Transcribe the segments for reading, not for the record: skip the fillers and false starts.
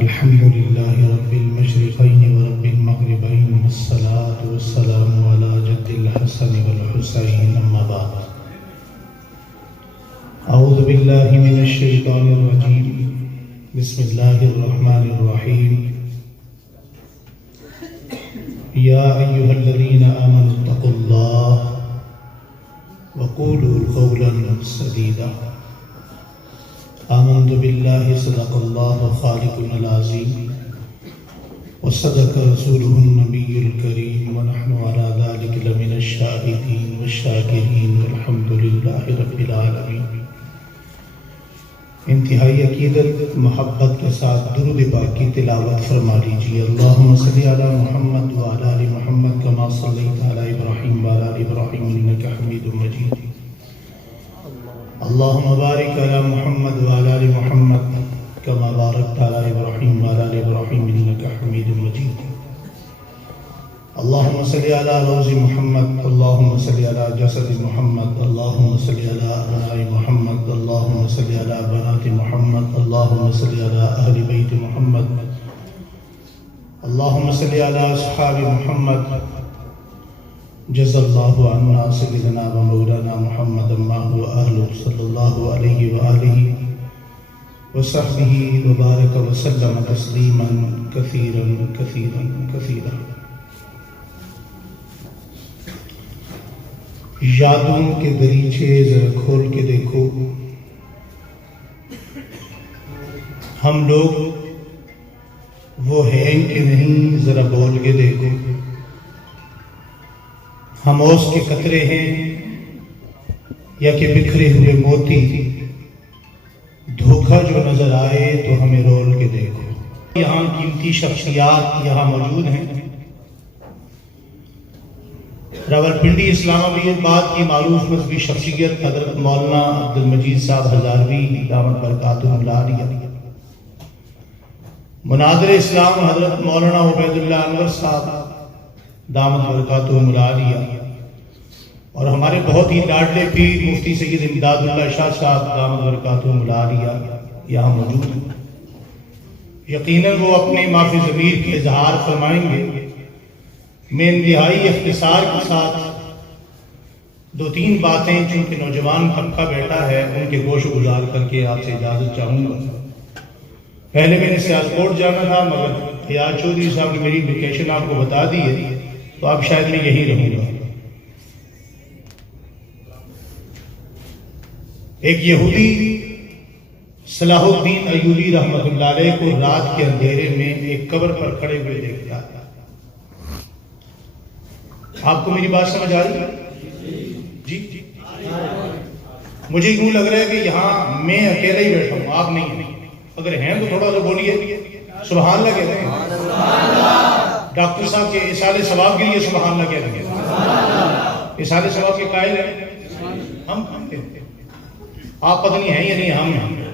الحمد لله رب المشرقين ورب المغربين والصلاة والسلام على جد الحسن والحسين أما بعد أعوذ بالله من الشيطان الرجيم بسم الله الرحمن الرحيم يا أيها الذين آمنوا اتقوا الله وقولوا قولا سديدا آمنت بالله صدق الله خالقنا العظيم وصدق رسوله النبي الكريم ونحن على ذلك لمن الشاهدين والشاكرين والحمد لله رب العالمين۔ انتہائی عقیدت محبت کے ساتھ درود پاک کی تلاوت فرما لیجیے۔ اللہم صلی علی محمد وعلی آل محمد کما صلیت علی ابراہیم وعلی آل ابراہیم انک حمید مجید۔ اللہم بارک علی محمد وعلی آل محمد کما بارکت علی ابراہیم وعلی آل ابراہیم انک حمید مجید۔ اللہم صلی علی روض محمد، اللہم صلی علی جسد محمد، اللہم صلی علی ابناء محمد، اللہم صلی علی بنات محمد، اللہم صلی علی اہل بیت محمد، اللہم صلی علی اصحاب محمد۔ جزا اللہ عنا سیدنا و مولانا محمد ما هو اہل صلی اللہ علیہ وآلہ وصحبہ وبارک وسلم تسلیما کثیرا کثیرا کثیرا۔ یادوں کے دریچے ذرا کھول کے دیکھو، ہم لوگ وہ ہیں کہ نہیں ذرا بول کے دیکھو، ہم اوس کے قطرے ہیں یا کہ بکھرے ہوئے موتی، دھوکہ جو نظر آئے تو ہمیں رول کے دیکھو۔ یہاں قیمتی شخصیات یہاں موجود ہیں۔ راولپنڈی اسلام آباد کی معروف مذہبی شخصیت حضرت مولانا عبدالمجید صاحب ہزاروی دامت برکاتہ العالیہ، مناظر اسلام حضرت مولانا عبید اللہ انور صاحب دامت برکاتہ العالیہ، اور ہمارے بہت ہی لاڈلے پیر مفتی سید امداد اللہ شاہ صاحب دامت برکاتہ العالیہ یہاں موجود ہیں۔ یقیناً وہ اپنے معافی ضمیر کے اظہار فرمائیں گے۔ میں انتہائی اختصار کے ساتھ دو تین باتیں چونکہ نوجوان طبقہ بیٹھا ہے ان کے گوش گزار کر کے آپ سے اجازت چاہوں گا۔ پہلے میں نے سیالکوٹ جانا تھا مگر فیاض چودھری صاحب نے میری لوکیشن آپ کو بتا دی ہے تو اب شاید میں یہی رہوں گا۔ ایک یہودی صلاح الدین ایوبی رحمۃ اللہ علیہ کو رات کے اندھیرے میں ایک قبر پر کھڑے ہوئے دیکھتا تھا۔ آپ کو میری بات سمجھ آ رہی ہے؟ جی مجھے یوں لگ رہا ہے کہ یہاں میں اکیلا ہی بیٹھا ہوں، آپ نہیں ہیں۔ اگر ہیں تو تھوڑا سا بولیے سبحان اللہ کہتے ہیں۔ ڈاکٹر صاحب کے اصالِ ثواب کے لیے سبحان اللہ کہتے ہیں۔ اصالِ ثواب کے قائل ہیں ہم ہیں۔ آپ پتہ نہیں ہیں یا نہیں، ہم ہیں۔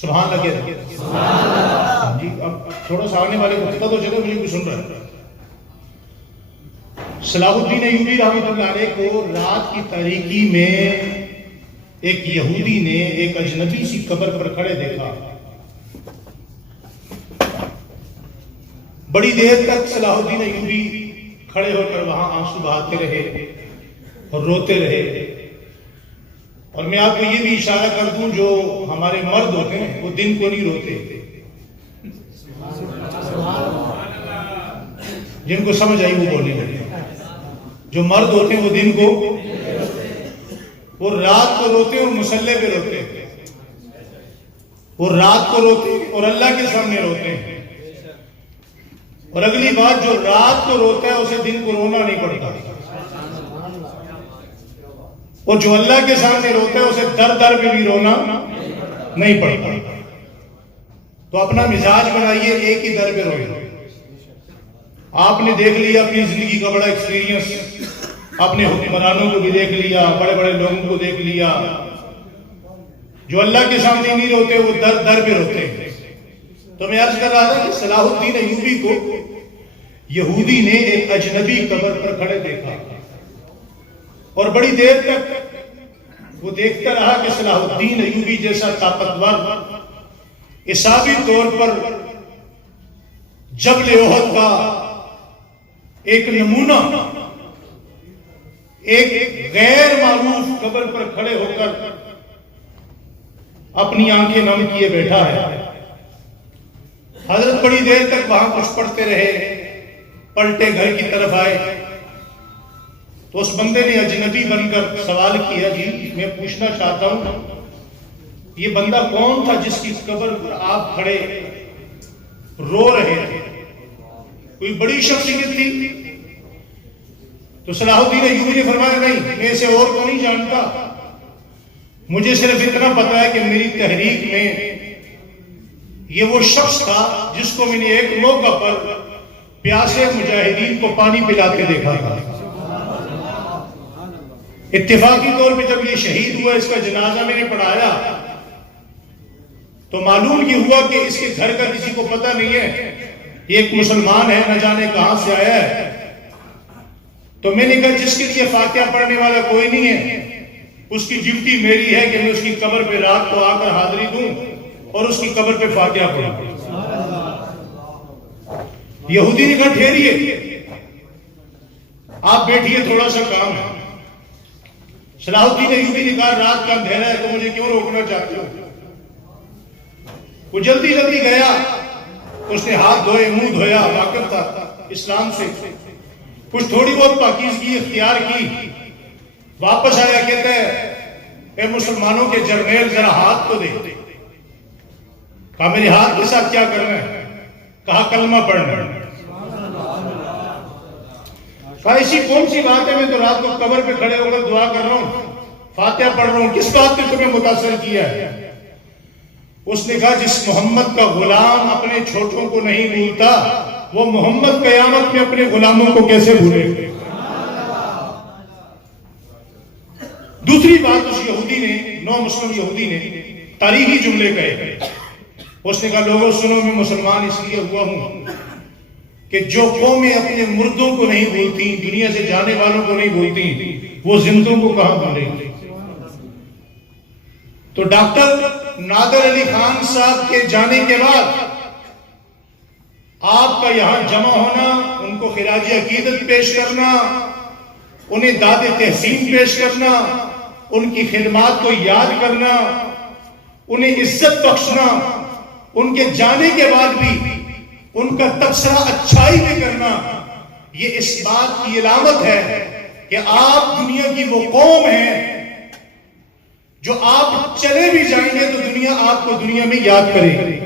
سبحان اللہ کہتے ہیں جی۔ اب تھوڑا سا آنے والے کو پتہ تو چلے مجھے کوئی سن رہا ہے۔ صلاح الدین ایوبی رحمۃ اللہ علیہ کو رات کی تاریکی میں ایک یہودی نے ایک اجنبی سی قبر پر کھڑے دیکھا۔ بڑی دیر تک صلاح الدین ایوبی کھڑے ہو کر وہاں آنسو بہاتے رہے اور روتے رہے۔ اور میں آپ کو یہ بھی اشارہ کر دوں جو ہمارے مرد ہوتے ہیں وہ دن کو نہیں روتے، جن کو سمجھ آئی وہ بولنے لگے۔ جو مرد ہوتے ہیں وہ دن کو، وہ رات کو روتے اور مسلح پہ روتے ہیں، وہ رات کو روتے اور اللہ کے سامنے روتے ہیں۔ اور اگلی بات، جو رات کو روتا ہے اسے دن کو رونا نہیں پڑتا، اور جو اللہ کے سامنے روتا ہے اسے در در پہ بھی رونا نہیں پڑتا۔ تو اپنا مزاج بنائیے، ایک ہی در پہ روئے۔ آپ نے دیکھ لیا اپنی زندگی کا بڑا ایکسپیرینس، اپنے حکمرانوں کو بھی دیکھ لیا، بڑے بڑے لوگوں کو دیکھ لیا۔ جو اللہ کے سامنے نہیں روتے وہ در در پہ روتے ہیں۔ تو میں عرض کر رہا تھا کہ صلاح الدین ایوبی کو یہودی نے ایک اجنبی قبر پر کھڑے دیکھا اور بڑی دیر تک وہ دیکھتا رہا کہ صلاح الدین ایوبی جیسا طاقتور حسابی طور پر جبل احد کا ایک نمونہ، ایک غیر معروف قبر پر کھڑے ہو کر اپنی آنکھیں نم کیے بیٹھا ہے۔ حضرت بڑی دیر تک وہاں کچھ پڑھتے رہے، پلٹے گھر کی طرف آئے تو اس بندے نے اجنبی بن کر سوال کیا، جی میں پوچھنا چاہتا ہوں یہ بندہ کون تھا جس کی قبر پر آپ کھڑے رو رہے تھے؟ کوئی بڑی شخصیت تھی؟ تو صلاح الدین ایوبی نے فرمایا نہیں، میں اسے اور کو نہیں جانتا، مجھے صرف اتنا پتا ہے کہ میری تحریک میں یہ وہ شخص تھا جس کو میں نے ایک موقع پر پیاسے مجاہدین کو پانی پلاتے دیکھا تھا۔ اتفاقی طور پہ جب یہ شہید ہوا، اس کا جنازہ میں نے پڑھایا تو معلوم یہ ہوا کہ اس کے گھر کا کسی کو پتہ نہیں ہے، یہ ایک مسلمان ہے، نہ جانے کہاں سے آیا ہے۔ تو میں نے کہا جس کے لیے فاتحہ پڑھنے والا کوئی نہیں ہے، اس کی ڈیوٹی میری ہے کہ میں اس کی قبر پہ رات کو آ کر حاضری دوں اور اس کی قبر پہ فاتحہ پڑھوں۔ یہودی نے کہا ٹھہریے، آپ بیٹھیے، تھوڑا سا کام ہے۔ صلاح الدین ایوبی نے کہا رات کا اندھیرا ہے تو مجھے کیوں روکنا چاہتے ہو؟ وہ جلدی جلدی گیا، اس نے ہاتھ دھوئے، منہ دھویا، واقف تھا اسلام سے، کچھ تھوڑی بہت پاکیزگی اختیار کی، واپس آیا، کہتا ہے اے مسلمانوں کے جرنیل ذرا ہاتھ تو دے۔ کہا میرے ہاتھ کے ساتھ کیا کرنا ہے؟ کہا کلمہ پڑھنا ہے۔ کہا ایسی کون سی بات ہے، میں تو رات کو قبر پہ کھڑے ہو کر دعا کر رہا ہوں، فاتحہ پڑھ رہا ہوں، کس بات نے تمہیں متاثر کیا ہے؟ اس نے کہا جس محمد کا غلام اپنے چھوٹوں کو نہیں بھولتا، وہ محمد قیامت میں اپنے غلاموں کو کیسے بھولے؟ دوسری بات اس یہودی نے، نو مسلم یہودی نے تاریخی جملے کہے۔ اس نے کہا لوگوں سنو، میں مسلمان اس لیے ہوا ہوں کہ جو قومیں اپنے مردوں کو نہیں بھولتی، دنیا سے جانے والوں کو نہیں بھولتی، وہ زندوں کو کہاں بھولیں گے؟ تو ڈاکٹر نادر علی خان صاحب کے جانے کے بعد آپ کا یہاں جمع ہونا، ان کو خراج عقیدت پیش کرنا، انہیں داد تحسین پیش کرنا، ان کی خدمات کو یاد کرنا، انہیں عزت بخشنا، ان کے جانے کے بعد بھی ان کا تبصرہ اچھائی میں کرنا، یہ اس بات کی علامت ہے کہ آپ دنیا کی وہ قوم ہیں جو آپ چلے بھی جائیں گے تو دنیا آپ کو دنیا میں یاد کرے گی،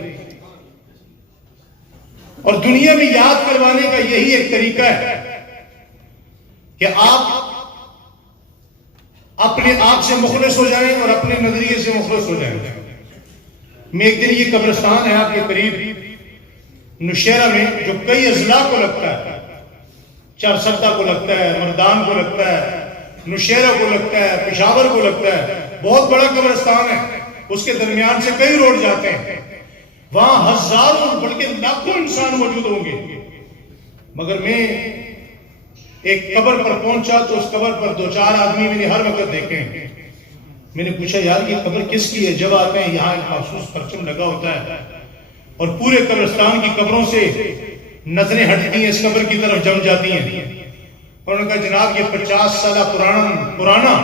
اور دنیا میں یاد کروانے کا یہی ایک طریقہ ہے کہ آپ اپنے آپ سے مخلص ہو جائیں اور اپنے نظریے سے مخلص ہو جائیں۔ میں ایک دن، یہ قبرستان ہے آپ کے قریب نوشہرہ میں، جو کئی اضلاع کو لگتا ہے، چارسدہ کو لگتا ہے، مردان کو لگتا ہے، نوشہرہ کو لگتا ہے، پشاور کو لگتا ہے، بہت بڑا قبرستان ہے، اس کے درمیان سے کئی روڈ جاتے ہیں، وہاں ہزاروں بلکہ لاکھوں انسان موجود ہوں گے، مگر میں ایک قبر پر پہنچا تو اس قبر پر دو چار آدمی میں نے ہر وقت دیکھے ہیں۔ میں نے پوچھا یار یہ قبر کس کی ہے؟ جب آتے ہیں یہاں ایک مخصوص پرچم لگا ہوتا ہے اور پورے قبرستان کی قبروں سے نظریں ہٹتی ہیں، اس قبر کی طرف جم جاتی ہیں۔ انہوں نے کہا جناب یہ 50 سالہ پرانا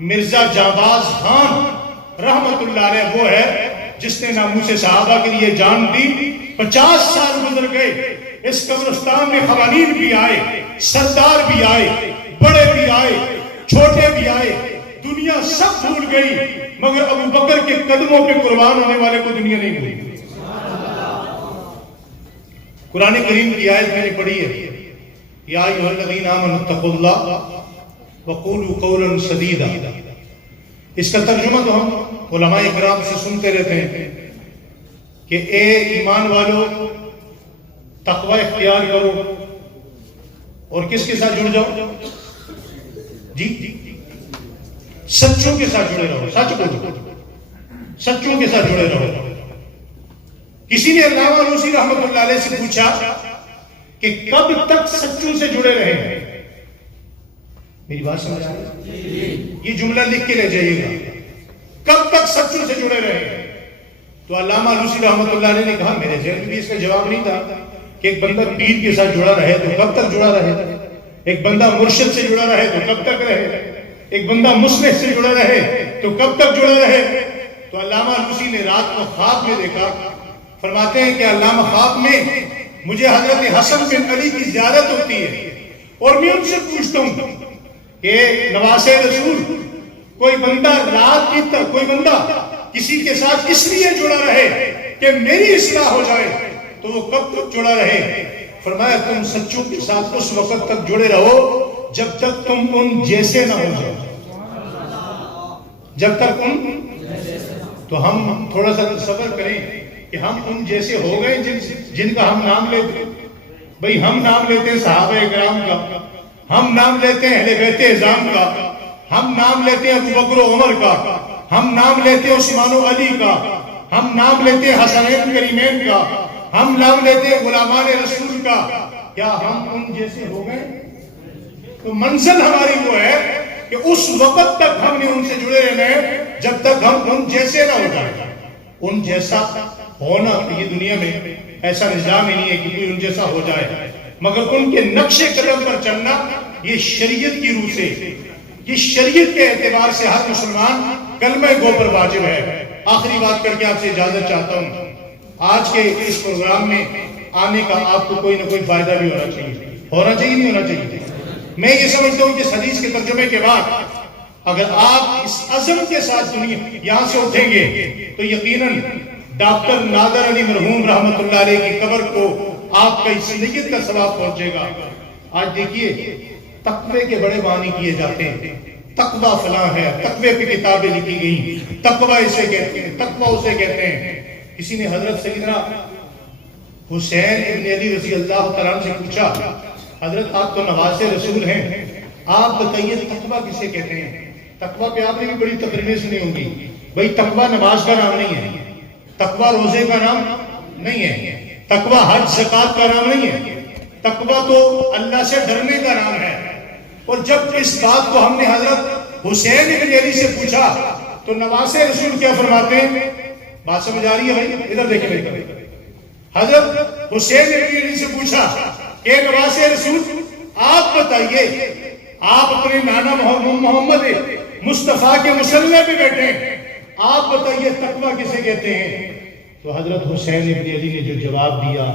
مرزا جانباز خان رحمت اللہ علیہ وہ ہے جس نے ناموس صحابہ کے لیے جان دی۔ 50 سال گزر گئے، اس قبرستان میں خوانین بھی آئے، سردار بھی آئے، بڑے بھی آئے، چھوٹے بھی آئے، دنیا سب بھول گئی، مگر ابو بکر کے قدموں پہ قربان ہونے والے کو دنیا نہیں بھولی۔ قرآن کریم کی آیت میں نے پڑھی ہے، یا ایھا الذین آمنوا اتقوا اللہ وقولوا قولا سدیدا۔ اس کا ترجمہ تو ہم علماء کرام سے سنتے رہتے ہیں کہ اے ایمان والو تقوی اختیار کرو اور کس کے ساتھ جڑ جاؤ؟ جی سچوں کے ساتھ جڑے رہو، سچ بولو، سچوں کے ساتھ جڑے رہو۔ کسی نے علامہ علوسی رحمت اللہ علیہ سے پوچھا کہ کب تک سچوں سے جڑے رہے؟ میری بات سمجھ آ رہی ہے؟ یہ جملہ لکھ کے لے جائیے گا، کب تک سچوں سے جڑے رہے؟ تو علامہ علوسی رحمت اللہ علیہ نے کہا میرے ذہن میں بھی اس کا جواب نہیں تھا کہ ایک بندہ پیر کے ساتھ جڑا رہے تو کب تک جڑا رہے، ایک بندہ مرشد سے جڑا رہے تو کب تک رہے، ایک بندہ مصلح سے جڑا رہے تو کب تک جڑا رہے. تو علامہ علوسی نے رات کو خواب میں دیکھا، فرماتے ہیں کہ علامہ خواب میں مجھے حضرت حسن بن علی کی زیارت ہوتی ہے اور میں ان سے پوچھتا ہوں کہ نواسے رسول، کوئی بندہ رات کی تک کوئی بندہ کسی کے ساتھ اس لیے جڑا رہے کہ میری اصلاح ہو جائے تو وہ کب تک جڑا رہے؟ فرمایا تم سچوں کے ساتھ اس وقت تک جڑے رہو جب تک تم ان جیسے نہ ہو جاؤ. جب تک ان، تو ہم تھوڑا سا صبر کریں کہ ہم ان جیسے ہو گئے جن کا ہم نام لیتے ہیں. بھئی ہم نام لیتے ہیں صحابہ کرام کا، ہم نام لیتے ہیں اہل بیت اعظام کا، ہم نام لیتے ہیں ابو بکر و عمر کا، ہم نام لیتے ہیں عثمان و علی کا، ہم نام لیتے ہیں حسنین کریمین کا، ہم نام لیتے ہیں غلامان رسول کا. کیا ہم ان جیسے ہو گئے؟ تو منزل ہماری وہ ہے کہ اس وقت تک ہم نے ان سے جڑے رہنا ہے جب تک ہم ان جیسے نہ ہو جائیں. ان جیسا ہونا یہ دنیا میں ایسا نظام ہی نہیں ہے کہ کوئی ان جیسا ہو جائے، مگر ان کے نقش قدم پر چلنا یہ شریعت کی روح سے، یہ شریعت کے اعتبار سے ہر مسلمان کلمہ گو پر واجب ہے. آخری بات کر کے آپ سے اجازت چاہتا ہوں. آج کے اس پروگرام میں آنے کا آپ کو کوئی نہ کوئی فائدہ بھی ہونا چاہیے، ہونا چاہیے نہیں ہونا چاہیے. میں یہ سمجھتا ہوں کہ اس حدیث کے ترجمے کے بعد اگر آپ اس عزم کے ساتھ دنیا یہاں سے اٹھیں گے تو یقیناً ڈاکٹر نادر علی مرحوم رحمت اللہ علیہ کی قبر کو آپ کا اس نیت کا ثواب پہنچے گا. آج دیکھیے تقوی کے بڑے معنی کیے جاتے ہیں، تقوی فلاں ہے، تقوی پہ کتابیں لکھی گئی، تقوی اسے کہتے ہیں، تقوی اسے کہتے ہیں. کسی نے حضرت سیدنا حسین ابن علی رضی اللہ تعالیٰ عنہ سے پوچھا، حضرت آپ تو نواسے رسول ہیں، آپ بتائیے تقوی کسے کہتے ہیں؟ تقوی پہ آپ نے بھی بڑی تقریریں سنی ہوں گی. بھئی تقوی نماز کا نام نہیں ہے، تقوی روزے کا نام نہیں ہے، تقوی حج زکات کا نام نہیں ہے، تقوی تو اللہ سے ڈرنے کا نام ہے. اور جب اس بات کو ہم نے حضرت حسین ابن علی سے پوچھا تو نواسے رسول کیا فرماتے ہیں؟ بات سمجھ آ رہی ہے بھائی؟ ادھر دیکھیں. حضرت حسین ابن علی سے پوچھا کہ نواسے رسول آپ بتائیے، آپ اپنے نانا محمد مصطفیٰ کے مصلی پہ بیٹھے ہیں، آپ بتائیے تقوی کسے کہتے ہیں؟ تو حضرت حسین ابن علی نے جو جواب دیا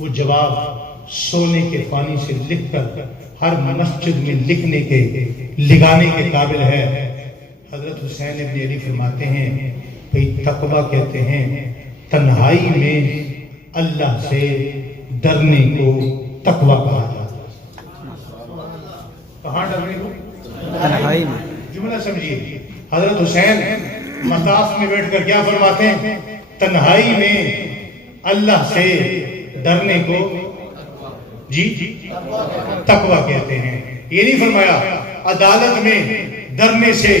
وہ جواب سونے کے پانی سے لکھ کر ہر مسجد میں لکھنے کے لگانے کے قابل ہے. حضرت حسین ابن علی فرماتے ہیں بھئی تقوی کہتے ہیں تنہائی میں اللہ سے ڈرنے کو تقوی کہا جاتا ہے. کہاں ڈرنے کو؟ تنہائی میں. جملہ سمجھیے، حضرت حسین مطاف میں بیٹھ کر کیا فرماتے ہیں؟ تنہائی میں اللہ سے ڈرنے کو جی تقوی کہتے ہیں. یہ نہیں فرمایا عدالت میں ڈرنے سے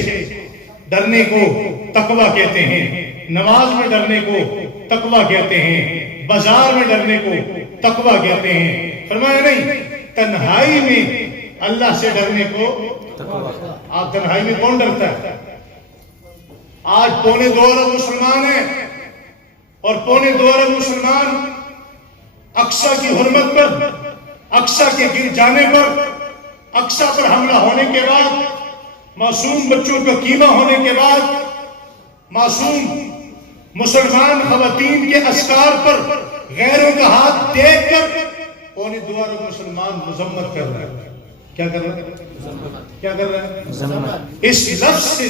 ڈرنے کو تقوی کہتے ہیں، نماز میں ڈرنے کو تقوی کہتے ہیں، بازار میں ڈرنے کو تقوی کہتے ہیں. فرمایا نہیں، تنہائی میں اللہ سے ڈرنے کو. آپ تنہائی میں کون ڈرتا ہے؟ آج 2.25 ارب مسلمان ہیں اور 2.25 ارب مسلمان اقصی کی حرمت پر، اقصی کے گر جانے پر، اقصی پر حملہ ہونے کے بعد، معصوم بچوں کا قیمہ ہونے کے بعد، معصوم مسلمان خواتین کے اسکار پر غیروں کا ہاتھ دیکھ کر 2.25 ارب مسلمان مذمت کر رہے ہیں. کیا کر رہے ہیں؟ کیا کر رہے ہیں؟ اس لفظ سے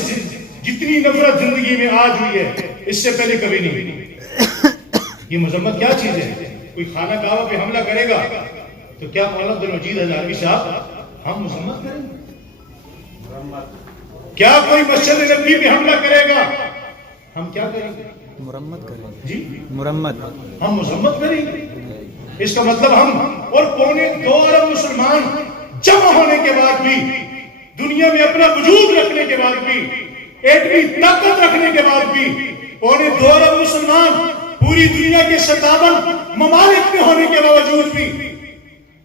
جتنی نفرت زندگی میں آج ہوئی ہے اس سے پہلے کبھی نہیں. یہ مذمت کیا چیز ہے؟ کوئی خانہ کعبہ پہ حملہ کرے گا تو کیا مولانا عبد المجید ہزاروی صاحب ہم مذمت کریں گے؟ کیا کوئی مسجد نبوی پہ حملہ کرے گا ہم کیا کریں گے؟ مرمت کریں گے. جی مرمت، ہم مذمت کریں گے. اس کا مطلب ہم اور 2.25 ارب مسلمان جمع ہونے کے بعد بھی، دنیا میں اپنا وجود رکھنے کے بعد بھی، ایٹمی طاقت رکھنے کے بعد بھی، 2.25 ارب مسلمان پوری دنیا کے 57 ممالک میں ہونے کے باوجود بھی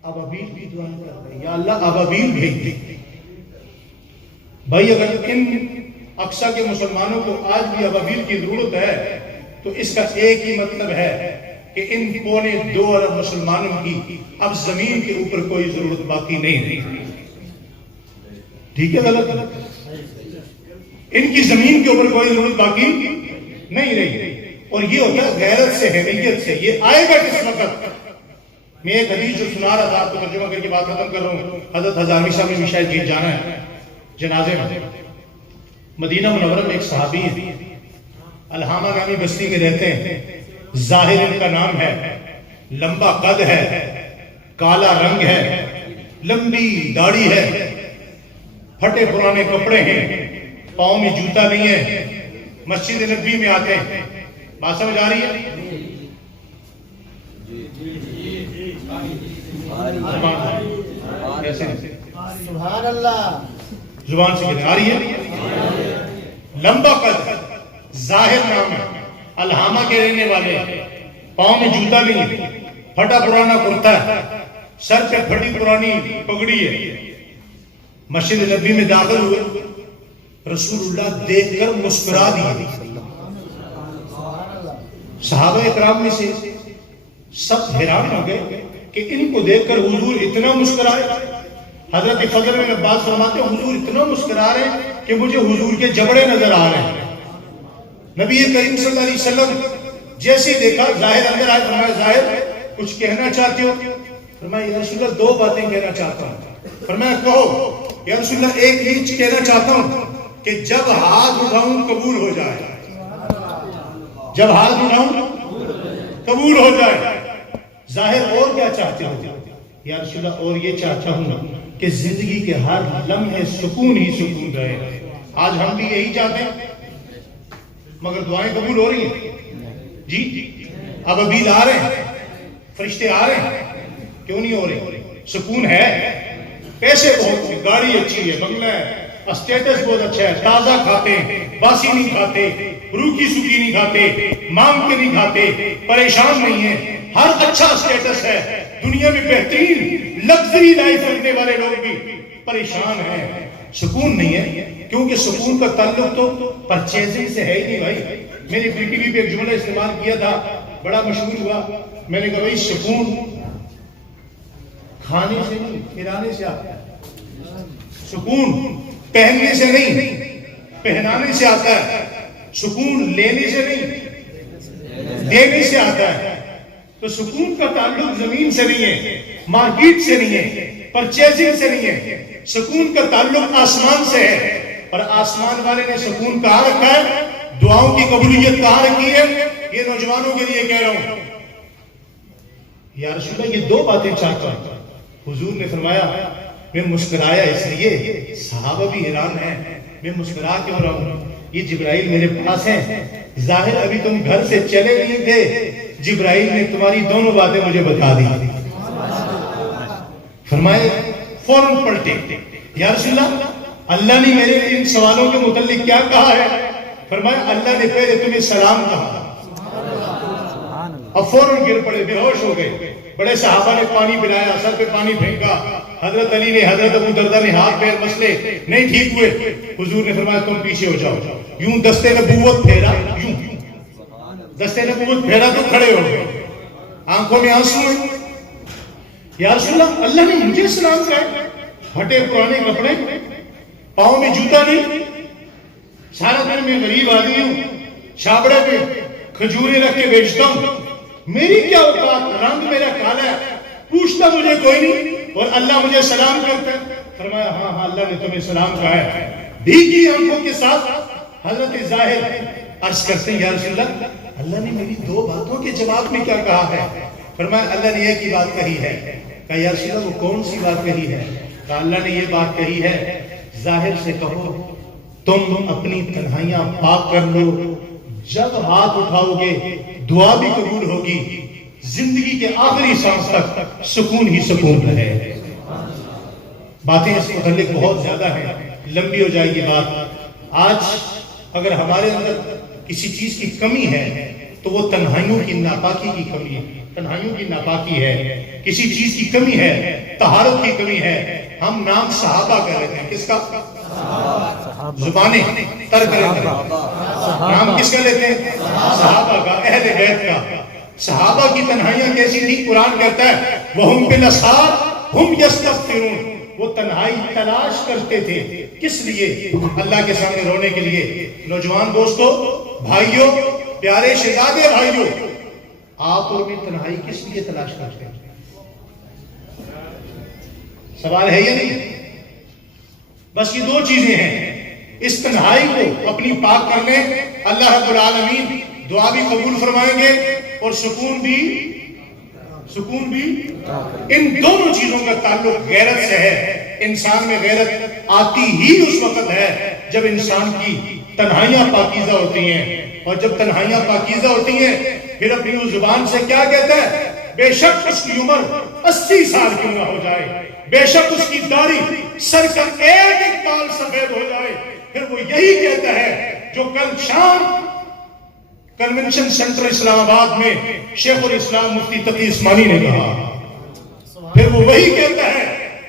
ابابیل بھی دعا کر رہے ہیں، یا اللہ ابابیل بھیج دے. بھائی اگر ان اقصی کے مسلمانوں کو آج بھی ابابیل کی ضرورت ہے تو اس کا ایک ہی مطلب ہے کہ ان پونے 2 ارب مسلمانوں کی اب زمین کے اوپر کوئی ضرورت باقی نہیں رہی. ٹھیک ہے غلط؟ ان کی زمین کے اوپر کوئی ضرورت باقی نہیں رہی. اور یہ ہوتا ہے غیرت سے، حمیت سے. یہ آئے گا کس وقت؟ میں ایک حدیث جو سنا رہا تھا آپ کو ترجمہ کر کے بات ختم کر رہا ہوں. حضرت ہزاروی صاحب نے بھی شاید گیت جانا ہے جنازے میں. مدینہ منورہ میں ایک صحابی ہے، الہامہ نامی بستی میں رہتے ہیں. ظاہر ان کا نام ہے، لمبا قد ہے، کالا رنگ ہے، لمبی داڑھی ہے، پھٹے پرانے کپڑے ہیں، پاؤں میں جوتا نہیں ہے. مسجد نبوی میں آتے ہیں. بات سمجھ آ رہی ہے؟ سبحان اللہ. زبان سے کہتے آ رہی ہے؟ لمبا قد، ظاہر نام ہے، الہامہ کے رہنے والے، پاؤں میں جوتا نہیں، پھٹا پرانا کرتا ہے، سر پہ پھٹی پرانی پگڑی ہے. مسجد نبوی میں داخل ہوئے، رسول اللہ دیکھ کر مسکرا دیے. صحابہ اکرام میں سے سب حیران ہو گئے کہ ان کو دیکھ کر حضور اتنا مسکرائے. حضرت فضل بن عباس فرماتے ہیں حضور اتنا مسکرا رہے ہیں کہ مجھے حضور کے جبڑے نظر آ رہے ہیں. نبی کریم صلی اللہ علیہ وسلم جیسے دیکھا ظاہر اندر آئے. فرمایا ظاہر کچھ کہنا چاہتے ہو؟ فرمایا یا رسول اللہ 2 باتیں کہنا چاہتا ہوں. فرمایا کہو. یا رسول اللہ ایک چیز کہنا چاہتا ہوں کہ جب ہاتھ اٹھاؤں قبول ہو جائے. جب ہاتھ اٹھاؤں قبول ہو جائے. ظاہر اور کیا چاہتے ہو؟ یا رسول اللہ اور یہ چاہتا ہوں کہ زندگی کے ہر لمحے سکون ہی سکون رہے. آج ہم بھی یہی چاہتے ہیں مگر دعائیں قبول ہو رہی ہیں. جی اب ابھی آ رہے ہیں، فرشتے آ رہے ہیں، کیوں نہیں ہو رہے؟ سکون ہے، پیسے بہت ہیں، گاڑی اچھی ہے، بنگلہ ہے، اسٹیٹس بہت اچھا ہے، تازہ کھاتے ہیں، باسی نہیں کھاتے، روکھی سوکھی نہیں کھاتے، مانگ کے نہیں کھاتے، پریشان نہیں ہیں. ہر اچھا اسٹیٹس ہے دنیا میں، بہترین لگژری لائف رکھنے والے لوگ بھی پریشان ہیں. سکون نہیں ہے کیونکہ سکون کا تعلق تو پرچیزنگ سے ہے ہی نہیں بھائی. میں نے پی ٹی وی پہ ایک جملہ استعمال کیا تھا، بڑا مشہور ہوا. میں نے کہا بھائی سکون کھانے سے نہیں کھلانے سے آتا ہے. سکون پہننے سے نہیں پہنانے سے آتا ہے. سکون لینے سے نہیں دینے سے آتا ہے. تو سکون کا تعلق زمین سے نہیں ہے، مارکیٹ سے نہیں ہے، پرچیزنگ سے نہیں ہے. سکون کا تعلق آسمان سے ہے. اور آسمان والے نے سکون کہاں رکھا ہے؟ دعاؤں کی قبولیت کہاں رکھی ہے؟ یہ نوجوانوں کے لیے کہہ رہا ہوں. یا رسول اللہ یہ 2 باتیں چاہتا ہوں. حضور نے فرمایا میں مسکرایا اس لیے، صحابہ بھی حیران ہیں میں مسکرا کیوں رہا ہوں؟ یہ جبرائیل میرے پاس ہیں. ظاہر ابھی تم گھر سے چلے نہیں تھے، جبرائیل نے تمہاری دونوں باتیں مجھے بتا دی. فرمائے فوراً پلٹے. یا رسول اللہ نے میرے ان سوالوں کے متعلق کیا کہا ہے؟ فرمایا اللہ نے پہلے تمہیں سلام کہا. اب فوراً گر پڑے، بے ہوش ہو گئے. بڑے صحابہ نے پانی پلایا، سر پہ پانی پھینکا. حضرت علی نے، حضرت ابو دردہ نے ہاتھ پیر مسلے، نہیں ٹھیک ہوئے. حضور نے فرمایا تم پیچھے ہو جاؤ. یوں دستے نبوت پھیرا، یوں دستے نبوت پھیرا تو کھڑے ہو گئے، آنکھوں میں آنسو ہیں. یا رسول اللہ نے مجھے سلام کہا. پھٹے پرانے کپڑے، پاؤں میں جوتا نہیں، سارا دن میں غریب آدمی ہوں، چھابڑے پہ کھجورے رکھ کے بیچتا ہوں، میری کیا اوقات، رنگ میرا کالا ہے، پوچھتا مجھے کوئی نہیں اور اللہ مجھے سلام کرتا ہے. فرمایا ہاں ہاں اللہ نے تمہیں سلام کہا ہے. بھیگی آنکھوں کے ساتھ حضرت ظاہر عرض کرتے ہیں یا رسول اللہ نے میری 2 باتوں کے جواب میں کیا کہا ہے؟ فرمایا اللہ نے ایک ہی بات کہی ہے. کہا یا رسول اللہ وہ کون سی بات کہی ہے؟ کہا اللہ نے یہ بات کہی ہے ظاہر سے کہو تم اپنی تنہائیاں پاک کر لو، جب ہاتھ اٹھاؤ گے دعا بھی قبول ہوگی، زندگی کے آخری سانس تک سکون ہی سکون رہے. باتیں اس متعلق بہت زیادہ ہیں، لمبی ہو جائے گی بات. آج اگر ہمارے اندر کسی چیز کی کمی ہے تو وہ تنہائیوں کی ناپاکی کی کمی ہے. تنہائیوں کی ناپاکی ہے. کسی چیز کی کمی ہے، طہارت کی کمی ہے. ہم نام صحابہ کہہ رہے ہیں. کس کا؟ زبانیں تر کریں. نام کس کا لیتے ہیں؟ صحابہ کا، اہل بیت کا. صحابہ کی تنہائیاں کیسی تھی؟ قرآن کہتا ہے وَهُمْ بِالْأَسْحَارِ هُمْ يَسْتَغْفِرُونَ، وہ تنہائی تلاش کرتے تھے، کس لیے؟ اللہ کے سامنے رونے کے لیے۔ نوجوان دوستو، بھائیوں، پیارے شہزادے بھائیوں، آپ اور میں تنہائی کس لیے تلاش کرتے ہیں؟ سوال ہے یا نہیں؟ بس یہ دو چیزیں ہیں، اس تنہائی کو اپنی پاک کر لیں، اللہ رب العالمین دعا بھی قبول فرمائیں گے اور سکون بھی۔ ان دونوں چیزوں کا تعلق غیرت سے ہے۔ انسان میں غیرت آتی ہی اس وقت ہے جب انسان کی تنہائیاں پاکیزہ ہوتی ہیں، اور جب تنہائیاں پاکیزہ ہوتی ہیں پھر اپنی اس زبان سے کیا کہتا ہے؟ بے شک اس کی عمر 80 سال کیوں نہ ہو جائے، بے شک اس کی داڑھی سر کا ایک ایک بال سفید ہو جائے، پھر وہ یہی کہتا ہے جو کل شام کنونشن سینٹر اسلام آباد میں شیخ الاسلام مفتی تقی عثمانی نے کہا، پھر وہ وہی کہتا ہے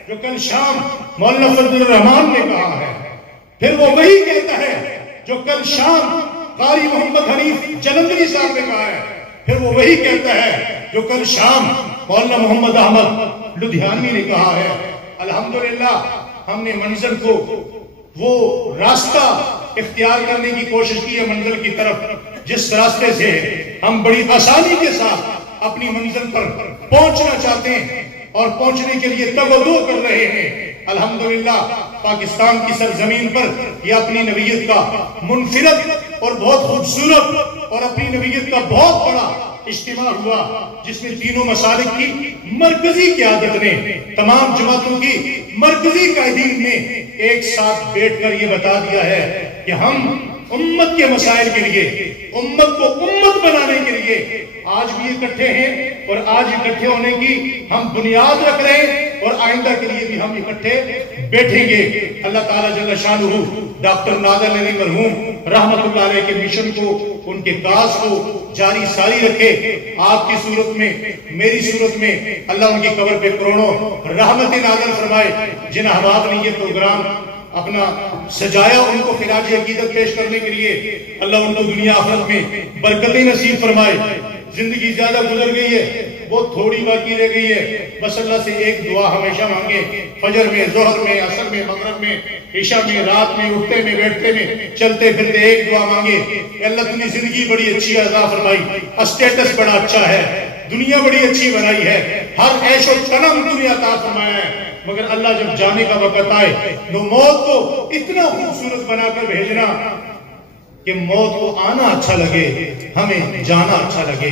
جو کل شام مولانا فضل الرحمان نے کہا ہے، پھر وہ وہی کہتا ہے جو کل شام قاری محمد حنیف جلندری صاحب نے کہا ہے، پھر وہ وہی کہتا ہے جو کل شام مولانا محمد احمد لدھیانوی نے کہا ہے۔ الحمدللہ ہم نے منزل کو وہ راستہ اختیار کرنے کی کوشش کی ہے منزل کی طرف، جس راستے سے ہم بڑی آسانی کے ساتھ اپنی منزل پر پہنچنا چاہتے ہیں اور پہنچنے کے لیے تگ و دو کر رہے ہیں۔ الحمدللہ پاکستان کی سرزمین پر یہ اپنی نوعیت کا منفرد اور بہت خوبصورت اور اپنی نوعیت کا بہت بڑا اجتماع ہوا، جس میں تینوں مسالک کی مرکزی قیادت نے، تمام جماعتوں کی مرکزی قائدین نے ایک ساتھ بیٹھ کر یہ بتا دیا ہے کہ ہم امت کے مسائل کے لیے، امت کو امت بنانے کے لیے آج بھی اکٹھے ہیں، اور آج اکٹھے ہونے کی ہم بنیاد رکھ رہے ہیں، اور آئندہ کے لیے بھی ہم اکٹھے بیٹھیں گے۔ اللہ تعالیٰ جل شانہ ڈاکٹر نادر علی مرحوم رحمت اللہ علیہ کے مشن کو، ان کے کاز کو جاری ساری رکھے۔ آپ کی صورت میں، میری صورت میں اللہ ان کی قبر پہ کروڑوں رحمت نازل فرمائے۔ جن احباب نے یہ پروگرام اپنا سجایا، ان کو خراج عقیدت پیش کرنے کے لیے اللہ ان کو دنیا آخرت میں برکتیں نصیب فرمائے۔ زندگی زیادہ گزر گئی ہے، بہت تھوڑی باقی رہ گئی ہے، بس اللہ سے ایک دعا ہمیشہ مانگے، فجر میں، ظہر میں، عصر میں، مغرب میں، عشاء میں، رات میں، اٹھتے میں، بیٹھتے میں، چلتے پھرتے ایک دعا مانگے کہ اللہ تم نے زندگی بڑی اچھی عطا فرمائی، اسٹیٹس بڑا اچھا ہے، دنیا بڑی اچھی بنائی ہے، ہر عیش و تنم تمہیں عطا فرمایا ہے، مگر اللہ جب جانے کا وقت آئے تو موت کو اتنا خوبصورت بنا کر بھیجنا کہ موت کو آنا اچھا لگے، ہمیں جانا اچھا لگے۔